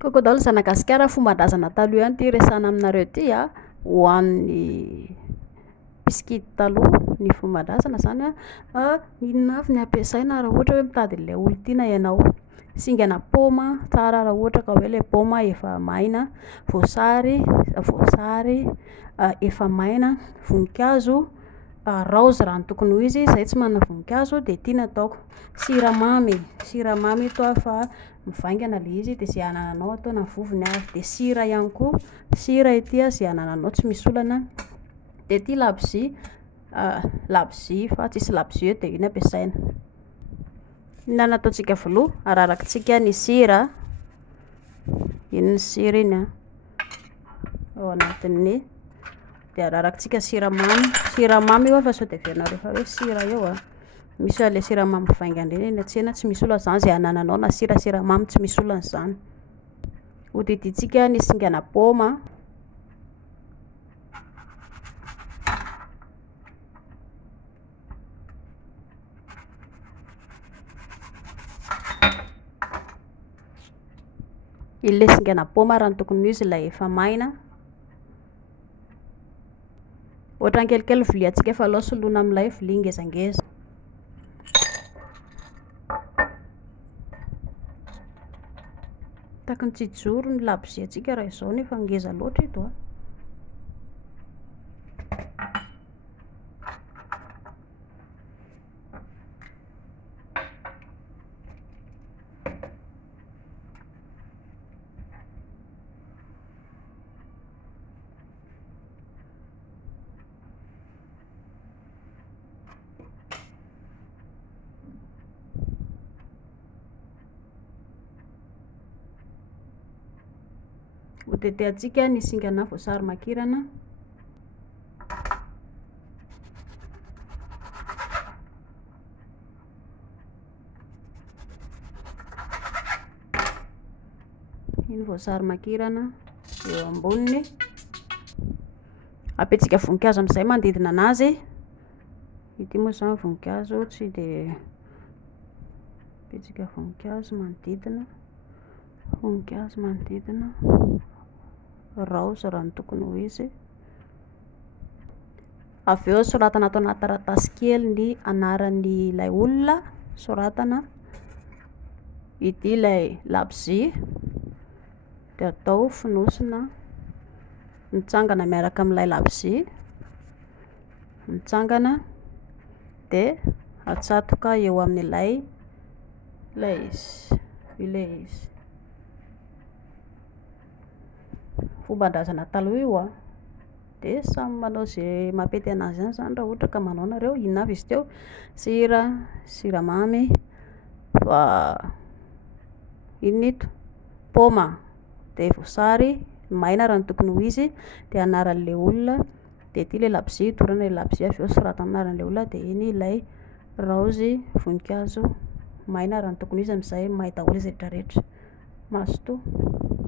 Koko daholo Zanagasikara fomban-drazana taloha ihany ty resana aminareo ty a, ho an'ny biskity taloha ny fomban-drazana zany a, inona avy ny ampiasaina raha ohatra hoe mitady an'ilay olon-tiana ianao. Singana paoma tsara raha ohatra ka hoe ilay paoma efa maina, voasary efa maina, voninkazo raozy raha ny tokony ho izy, izay tsy manana voninkazo de ity no ataoko. Siramamy toa fa mivaingana le izy de zay anananao ataona ny vovony a, de sira ihany koa, sira ety a zay anananao tsy misy olana, de ity labozia fa tsisy labozia de iny ampiasaina. Inona no ataontsika voaloha, ararakitsika ny sira, iny ny sira iny a ao anatin'ny, de ararakitsika siramamy io fa sao de avianao rehefa hoe sira eo a, misy le siramamy mivaingana ireny eny an-tsena tsy misy olana zany zay anananao na siramamy tsy misy olana zany. Hodiditsika ny singana paoma, ilay singana paoma raha ny tokony ho izy ilay efa maina. Ohatran'ny kelikely vilia antsika fa alao soloina amin'ilay vilia ngezangeza. Takony tsy joro ny labozia antsika raha izao nefa ngeza loatra eto a. Hotetehantsika ny singana voasary makirana, iny voasary makirana eo amboniny, apetsika voninkazo amin'izay manodidina anazy. Ity moa zany voninkazo tsy de apetsika voninkazo manodidina, raozy raha ny tokony ho izy. Avy eo soratana ato anaty taratasy kely ny anaran'ny ilay olona, soratana ity ilay labozia, de atao fonosina mitsangana miaraka amin'ilay labozia, mitsangana de atsatoka eo amin'ilay fomban-drazana taloha io a. De samy manao zay mampety anazy ihany zany raha ohatra ka manao nareo. Inona avy izy teo, sira, siramamy, inona ito, paoma, de voasary maina raha ny tokony ho izy, de anaran'ilay olona, de ity ilay labozia, hitorana ilay labozia, avy eo soratana anaran'ilay olona, de iny ilay raozy, voninkazo maina raha ny tokony ho izy, amin'izay mahay daholo izy rehetrarehetra. Mahazo toa.